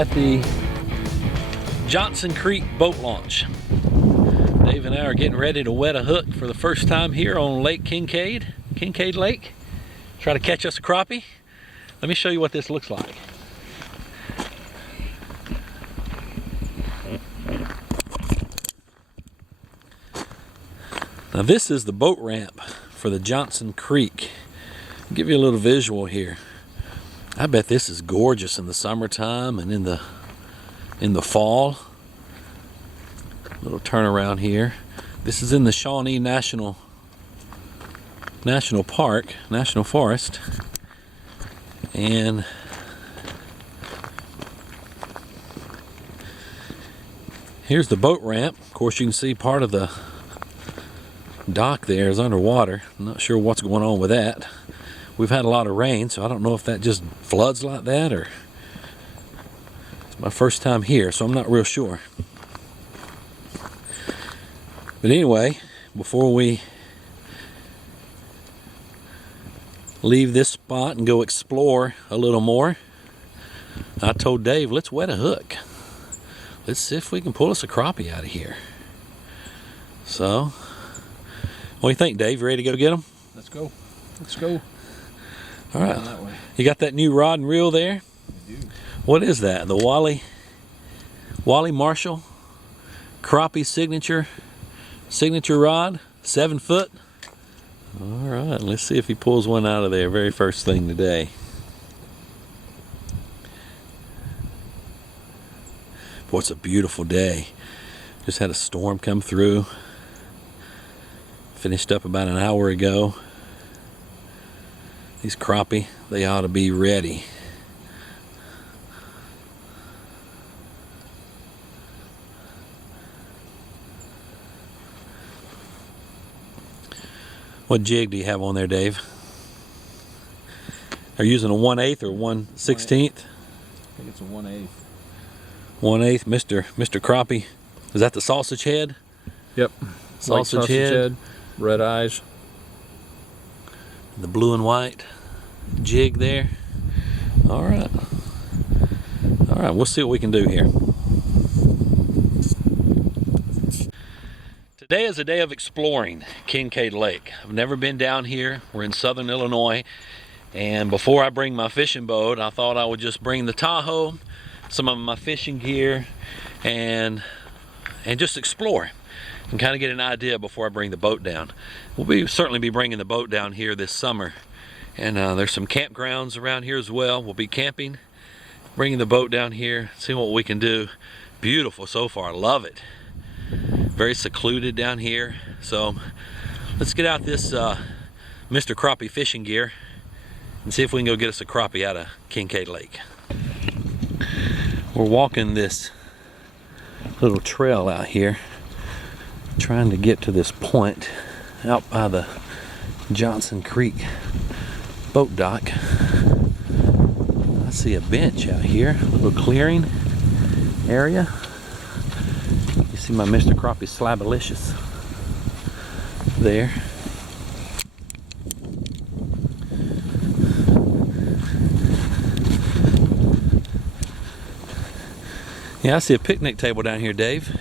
at the Johnson Creek boat launch. Dave and I are getting ready to wet a hook for the first time here on Lake Kincaid, Kincaid Lake. Try to catch us a crappie. Let me show you what this looks like. Now this is the boat ramp for the Johnson Creek. I'll give you a little visual here. I bet this is gorgeous in the summertime and in the fall. Little turnaround here. This is in the Shawnee National Park, National Forest. And here's the boat ramp. Of course, you can see part of the dock there is underwater. I'm not sure what's going on with that. We've had a lot of rain, so I don't know if that just floods like that, or it's my first time here, so I'm not real sure. But anyway, before we leave this spot and go explore a little more, I told Dave, let's wet a hook. Let's see if we can pull us a crappie out of here. So, what do you think, Dave? You ready to go get them? Let's go. Let's go. All right. You got that new rod and reel there? I do. What is that? The Wally Marshall crappie signature rod, 7 foot. All right, let's see if he pulls one out of there very first thing today. Boy, it's a beautiful day. Just had a storm come through. Finished up about an hour ago. These crappie, they ought to be ready. What jig do you have on there, Dave? Are you using a 1/8 or 1/16? I think it's a 1/8. 1/8, Mr. Crappie. Is that the sausage head? Yep. Sausage head. Red eyes. The blue and white jig there. All right. All right, we'll see what we can do here. Today is a day of exploring Kincaid Lake. I've never been down here. We're in southern Illinois. And before I bring my fishing boat, I thought I would just bring the Tahoe, some of my fishing gear, and just explore and kind of get an idea before I bring the boat down. We'll certainly be bringing the boat down here this summer. And there's some campgrounds around here as well. We'll be camping, bringing the boat down here, seeing what we can do. Beautiful so far, love it. Very secluded down here. So let's get out this Mr. Crappie fishing gear and see if we can go get us a crappie out of Kincaid Lake. We're walking this little trail out here, trying to get to this point out by the Johnson Creek boat dock. I see a bench out here, a little clearing area. You see my Mr. Crappie Slabalicious there. Yeah, I see a picnic table down here, Dave.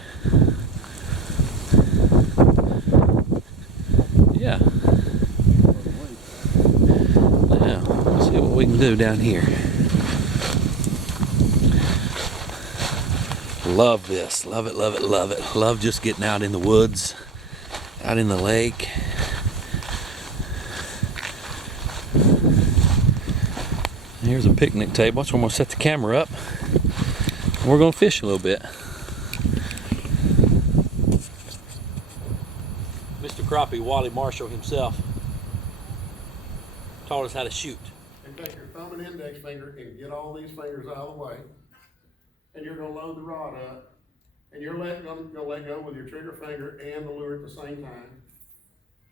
Yeah. Now, let's see what we can do down here. Love this. Love it, love it, love it. Love just getting out in the woods, out in the lake. Here's a picnic table, so I'm going to set the camera up. We're going to fish a little bit. Mr. Crappie, Wally Marshall himself, taught us how to shoot. And take your thumb and index finger and get all these fingers out of the way. And you're going to load the rod up. And you're going to let go with your trigger finger and the lure at the same time.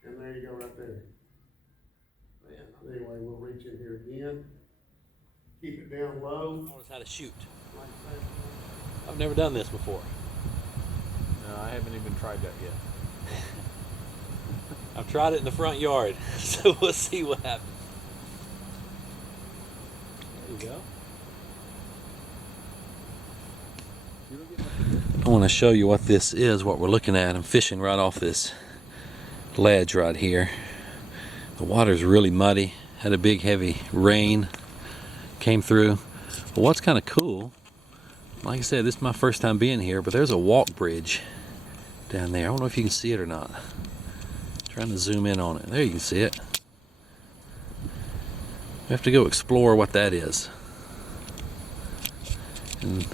And there you go right there. And anyway, we'll reach in here again. Keep it down low. Taught us how to shoot. I've never done this before. No, I haven't even tried that yet. I've tried it in the front yard, so we'll see what happens. There you go. I want to show you what this is, what we're looking at. I'm fishing right off this ledge right here. The water's really muddy. Had a big heavy rain came through. But what's kind of cool, like I said, this is my first time being here, but there's a walk bridge down there. I don't know if you can see it or not. Trying to zoom in on it. There you can see it. We have to go explore what that is. And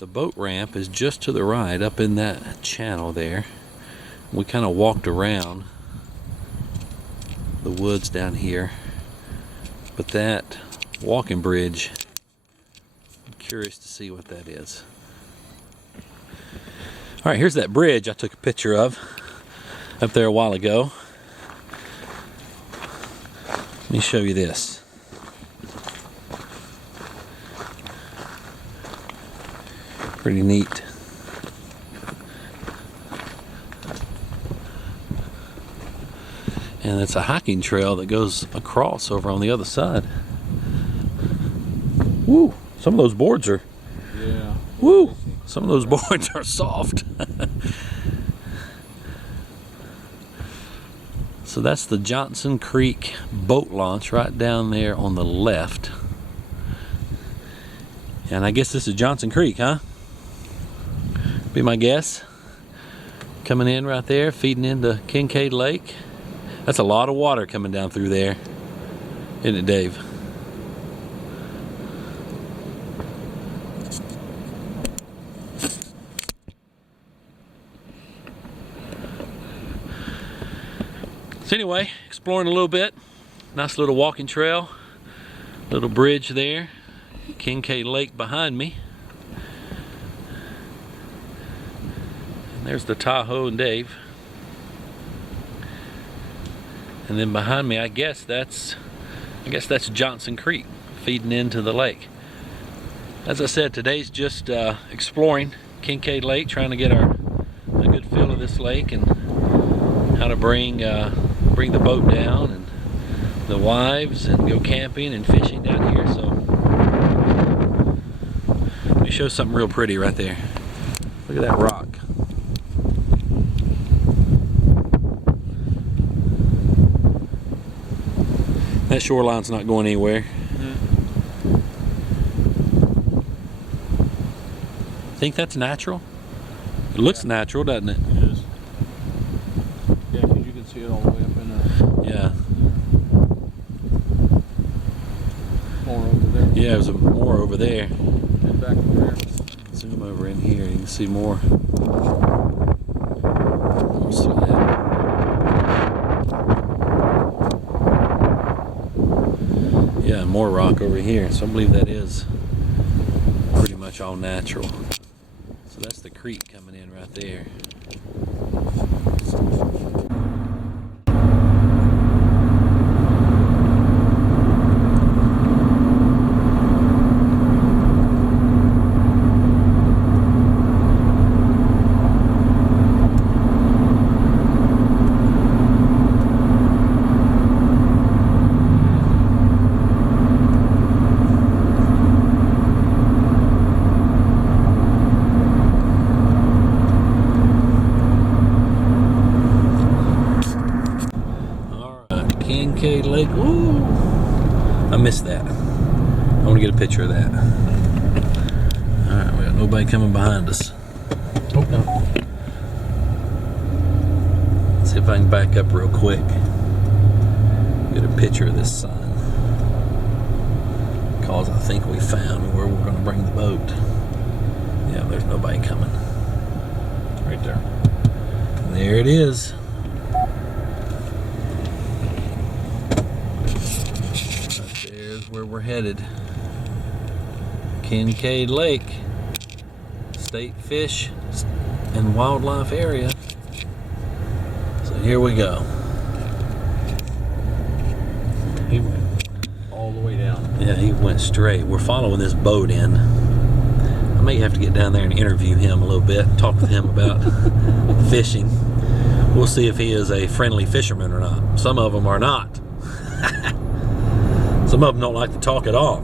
the boat ramp is just to the right, up in that channel there. We kind of walked around the woods down here, but that walking bridge, I'm curious to see what that is. All right, here's that bridge I took a picture of up there a while ago. Let me show you this. Pretty neat. And it's a hiking trail that goes across over on the other side. Woo! Some of those boards are. Yeah. Woo! Some of those boards are soft. So that's the Johnson Creek boat launch right down there on the left. And I guess this is Johnson Creek, huh? Be my guess. Coming in right there, feeding into Kincaid Lake. That's a lot of water coming down through there, isn't it, Dave? So anyway, exploring a little bit. Nice little walking trail, little bridge there. Kincaid Lake behind me. And there's the Tahoe and Dave. And then behind me, I guess that's Johnson Creek feeding into the lake. As I said, today's just exploring Kincaid Lake, trying to get a good feel of this lake and how to bring the boat down and the wives and go camping and fishing down here. So let me show something real pretty right there. Look at that rock. That shoreline's not going anywhere. Think that's natural? It looks natural, doesn't it? It is. Yeah, because you can see it all the way up in there. Yeah. More over there. Yeah, there's more over there. And back over there. Zoom over in here, you can see more. More slab. Yeah, more rock over here. So I believe that is pretty much all natural. So that's the creek coming in right there. Kincaid Lake. Ooh, I missed that. I want to get a picture of that. Alright, we got nobody coming behind us. Oh no. Let's see if I can back up real quick. Get a picture of this sign. Because I think we found where we're going to bring the boat. Yeah, there's nobody coming. Right there. There it is. Where we're headed. Kincaid Lake, State Fish and Wildlife Area. So here we go. He went all the way down. Yeah, he went straight. We're following this boat in. I may have to get down there and interview him a little bit, talk with him about fishing. We'll see if he is a friendly fisherman or not. Some of them are not. Some of them don't like to talk at all.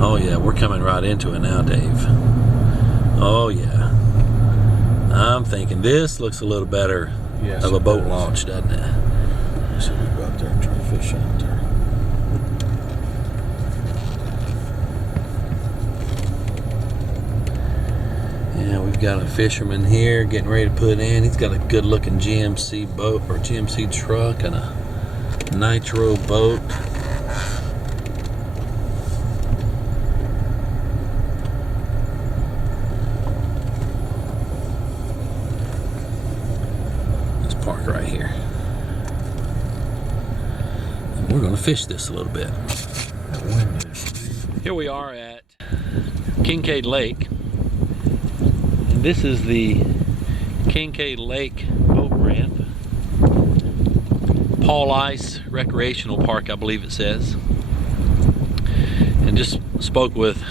Oh yeah, we're coming right into it now, Dave. Oh yeah. I'm thinking this looks a little better of a boat launch, doesn't it? So we go out there and try to fish out there. Yeah, we've got a fisherman here getting ready to put in. He's got a good looking GMC boat or GMC truck and a nitro boat. Let's park right here. And we're gonna fish this a little bit. Here we are at Kincaid Lake. And this is the Kincaid Lake boat ramp. Paul Ice Recreational Park, I believe it says. And just spoke with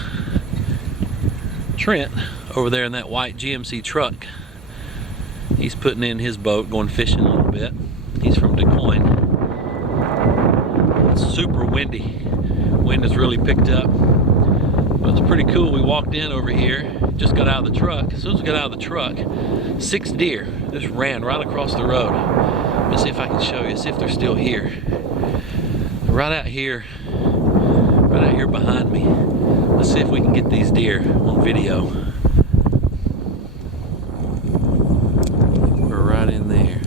Trent over there in that white GMC truck. He's putting in his boat, going fishing a little bit. He's from DuQuoin. It's super windy. Wind has really picked up. But it's pretty cool. We walked in over here, just got out of the truck. As soon as we got out of the truck, 6 deer just ran right across the road. Let me see if I can show you, see if they're still here. Right out here behind me. Let's see if we can get these deer on video. We're right in there.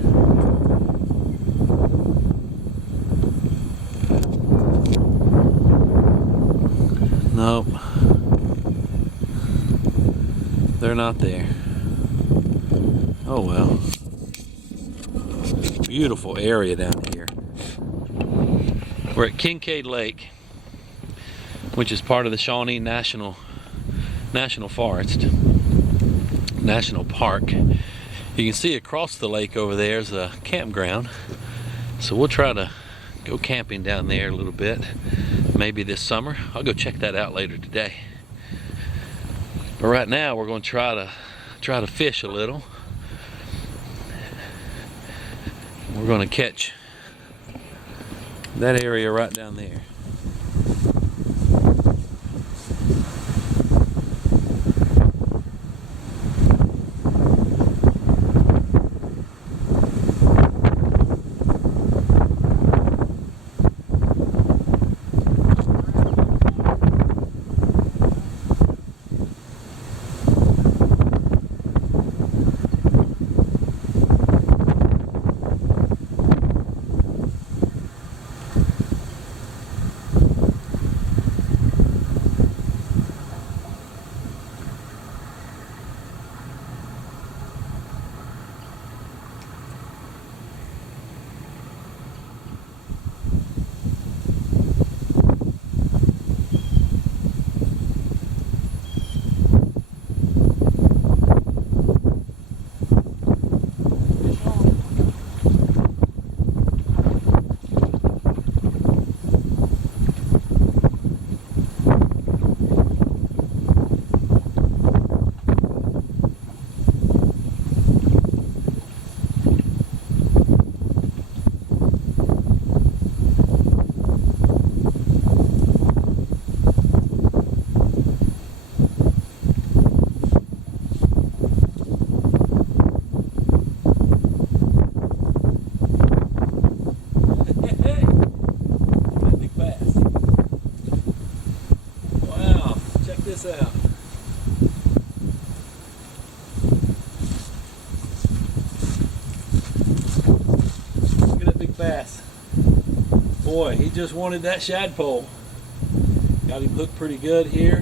Nope. They're not there. Oh well. Beautiful area down here. We're at Kincaid Lake, which is part of the Shawnee National Forest, National Park. You can see across the lake over there is a campground. So we'll try to go camping down there a little bit, maybe this summer. I'll go check that out later today. But right now we're going to try to fish a little. We're going to catch that area right down there. Out. Look at that big bass. Boy, he just wanted that shad pole. Got him hooked pretty good here.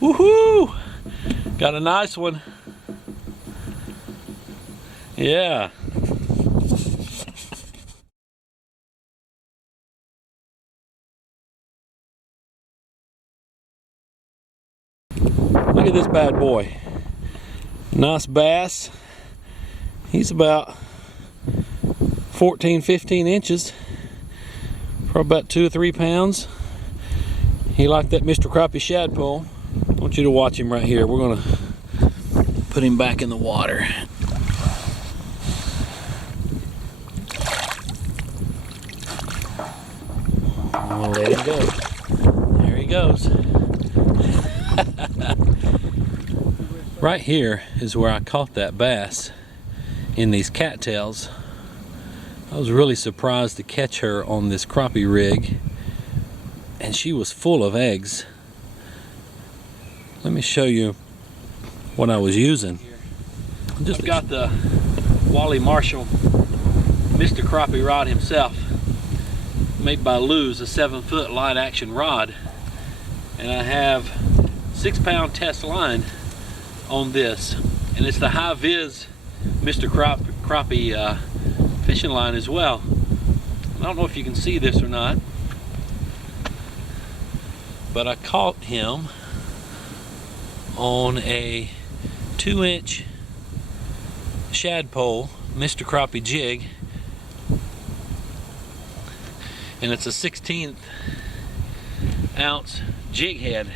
Woohoo! Got a nice one. Yeah. Look at this bad boy. Nice bass. He's about 14, 15 inches. Probably about 2 or 3 pounds. He liked that Mr. Crappie shad pole. I want you to watch him right here. We're gonna put him back in the water. I'll let him go. There he goes. Right here is where I caught that bass in these cattails. I was really surprised to catch her on this crappie rig, and she was full of eggs. Let me show you what I was using. I've got the Wally Marshall Mr. Crappie rod himself, made by Lew's, a 7-foot light action rod, and I have 6-pound test line on this, and it's the high vis Mr. Crappie fishing line as well. I don't know if you can see this or not, but I caught him on a 2-inch shad pole Mr. Crappie jig, and it's a 1/16 ounce jig head,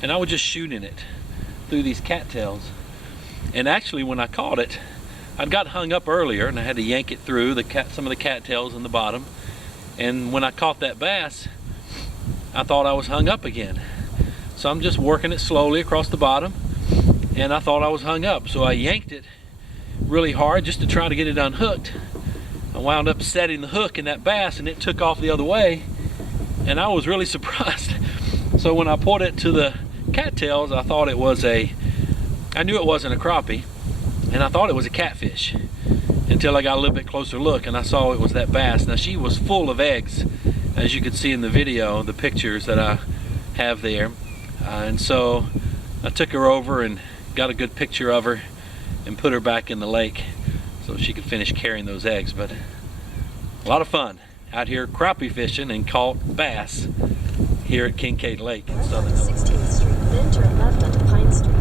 and I was just shooting it through these cattails. And actually, when I caught it, I'd got hung up earlier and I had to yank it through some of the cattails in the bottom, and when I caught that bass, I thought I was hung up again. So I'm just working it slowly across the bottom, and I thought I was hung up, so I yanked it really hard just to try to get it unhooked. I wound up setting the hook in that bass, and it took off the other way, and I was really surprised. So when I pulled it to the cattails, I thought it was I knew it wasn't a crappie, and I thought it was a catfish until I got a little bit closer look and I saw it was that bass. Now, she was full of eggs, as you can see in the video, the pictures that I have there, and so I took her over and got a good picture of her and put her back in the lake so she could finish carrying those eggs. But a lot of fun out here crappie fishing and caught bass here at Kincaid Lake in Southern Illinois. 16th Street, then turn left onto Pine Street.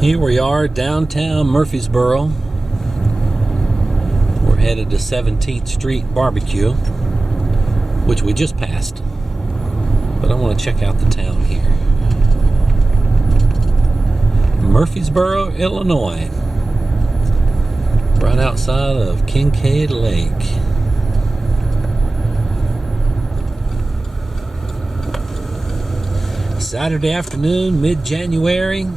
Here we are, downtown Murphysboro. We're headed to 17th Street BBQ, which we just passed. But I want to check out the town here. Murphysboro, Illinois. Right outside of Kincaid Lake. Saturday afternoon, mid-January.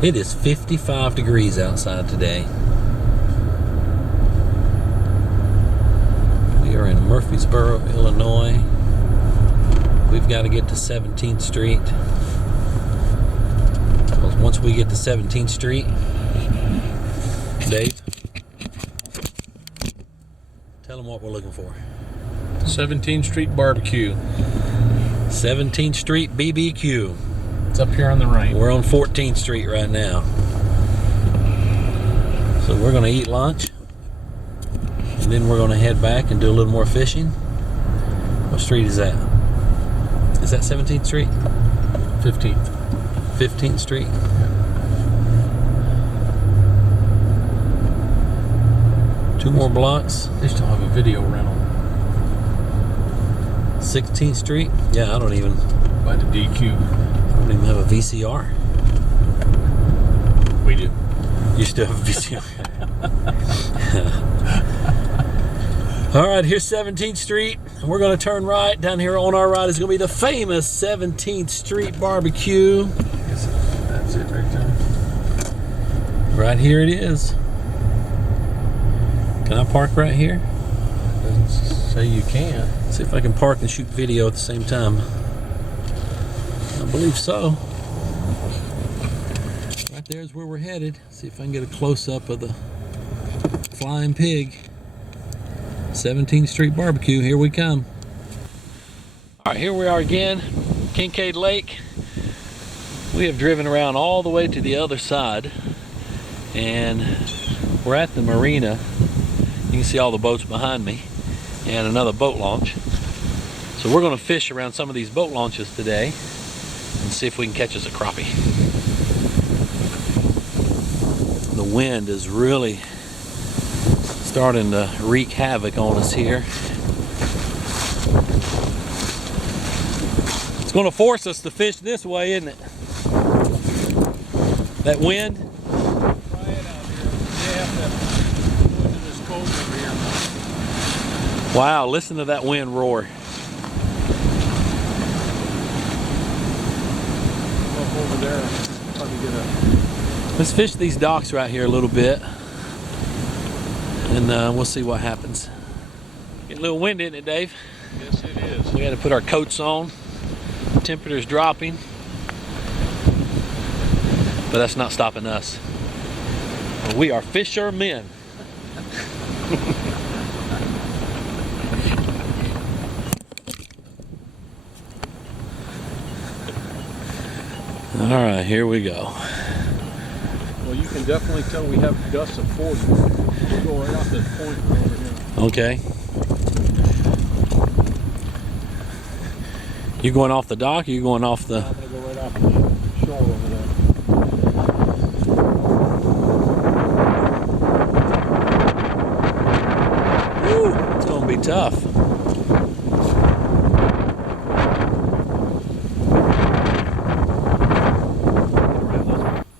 It is 55 degrees outside today. We are in Murphysboro, Illinois. We've got to get to 17th Street. Because once we get to 17th Street, Dave, tell them what we're looking for. 17th Street BBQ. 17th Street BBQ. It's up here on the right. We're on 14th Street right now. So we're going to eat lunch, and then we're going to head back and do a little more fishing. What street is that? Is that 17th Street? 15th. 15th Street? Two more blocks. They still have a video rental 16th Street? Yeah, I don't even by the DQ. have a VCR. We do. You still have a VCR. All right, here's 17th Street. We're going to turn right. Down here on our right is going to be the famous 17th Street BBQ. That's it right there. Right here it is. Can I park right here? Doesn't say you can. See if I can park and shoot video at the same time. I believe so. Right there's where we're headed. See if I can get a close-up of the flying pig. 17th Street BBQ, here we come. All right, here we are again, Kincaid Lake. We have driven around all the way to the other side, and we're at the marina. You can see all the boats behind me and another boat launch. So we're going to fish around some of these boat launches today and see if we can catch us a crappie. The wind is really starting to wreak havoc on us here. It's going to force us to fish this way, isn't it? That wind? Try it out here. They have to go into this cove over here. Wow, listen to that wind roar. Up over there. Probably get a. Let's fish these docks right here a little bit, and we'll see what happens. Getting a little wind in it, Dave. Yes, it is. We had to put our coats on. Temperature's dropping, but that's not stopping us. We are fishermen. All right, here we go. Well, you can definitely tell we have gusts of 40. We'll go right off this point over here. Okay. You going off the dock or you going off the... I'm going to go right off the shore over there. Woo, it's going to be tough.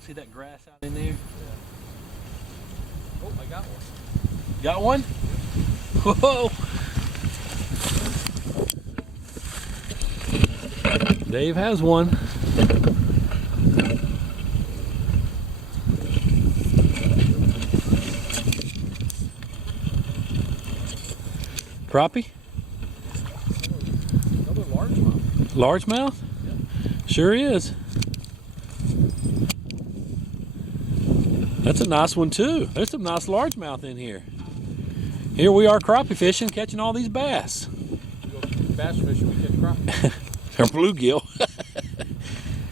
See that grass out in there? Yeah. Oh, I got one. Got one? Whoa! Dave has one. Crappie? Another largemouth. Largemouth? Yeah. Sure is. That's a nice one too. There's some nice largemouth in here. Here we are crappie fishing, catching all these bass. We go bass fishing, we get crappie. Or bluegill.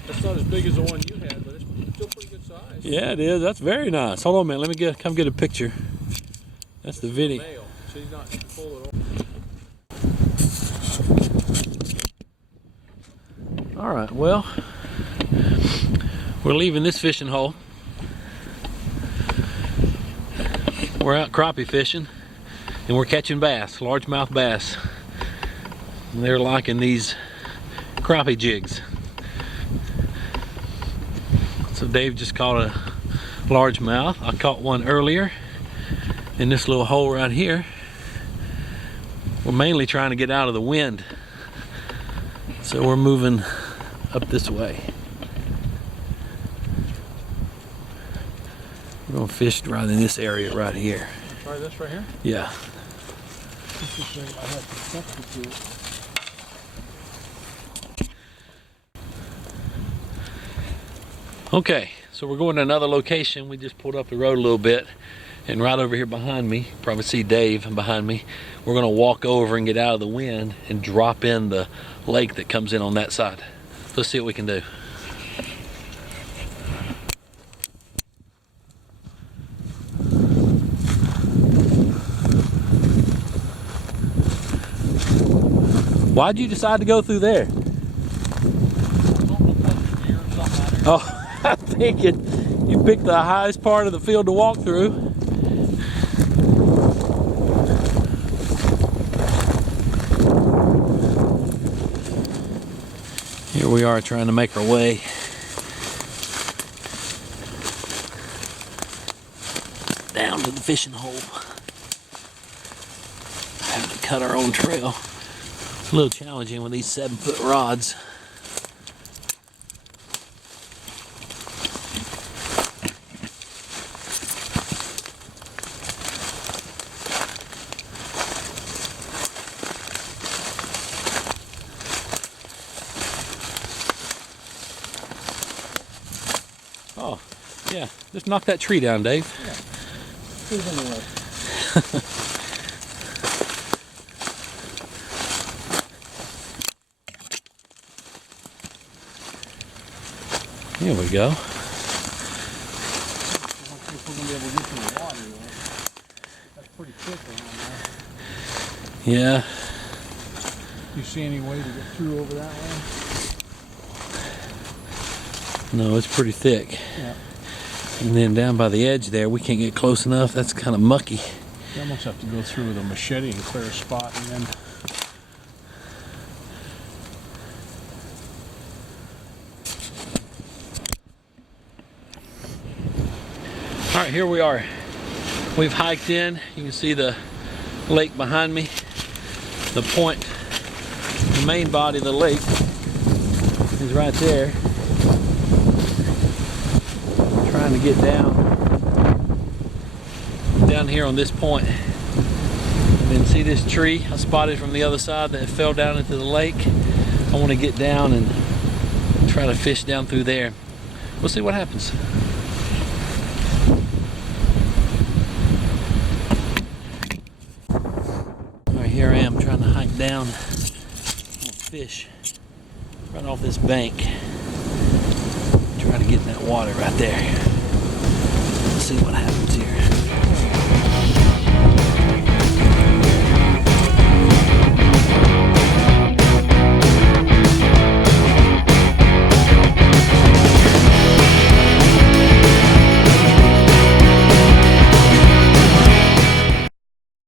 That's not as big as the one you had, but it's still pretty good size. Yeah, it is. That's very nice. Hold on a minute. Let me come get a picture. That's the video. Male, so he's not full at all. All right. Well, we're leaving this fishing hole. We're out crappie fishing, and we're catching bass, largemouth bass. And they're liking these crappie jigs. So Dave just caught a largemouth. I caught one earlier in this little hole right here. We're mainly trying to get out of the wind, so we're moving up this way. We're gonna fish right in this area right here. Try this right here? Yeah. This is I have to substitute. Okay, so we're going to another location. We just pulled up the road a little bit, and right over here behind me, probably see Dave behind me, we're gonna walk over and get out of the wind and drop in the lake that comes in on that side. Let's see what we can do. Why'd you decide to go through there? Oh, I'm thinking you picked the highest part of the field to walk through. Here we are trying to make our way. Down to the fishing hole. Having to cut our own trail. It's a little challenging with these 7-foot rods. Oh, yeah. Just knock that tree down, Dave. Yeah. Who's in the way? Here we go. I don't think we're going to be able to get to the water, though. That's pretty thick around there. Yeah. Do you see any way to get through over that way? No, it's pretty thick. Yeah. And then down by the edge there, we can't get close enough. That's kind of mucky. You almost have to go through with a machete and clear a spot and then. All right, here we are. We've hiked in. You can see the lake behind me. The point, the main body of the lake is right there. Trying to get down here on this point. And then see this tree I spotted from the other side that fell down into the lake. I want to get down and try to fish down through there. We'll see what happens. Alright, here I am trying to hike down. I'm gonna fish right off this bank. Try to get in that water right there. Let's see what happens here.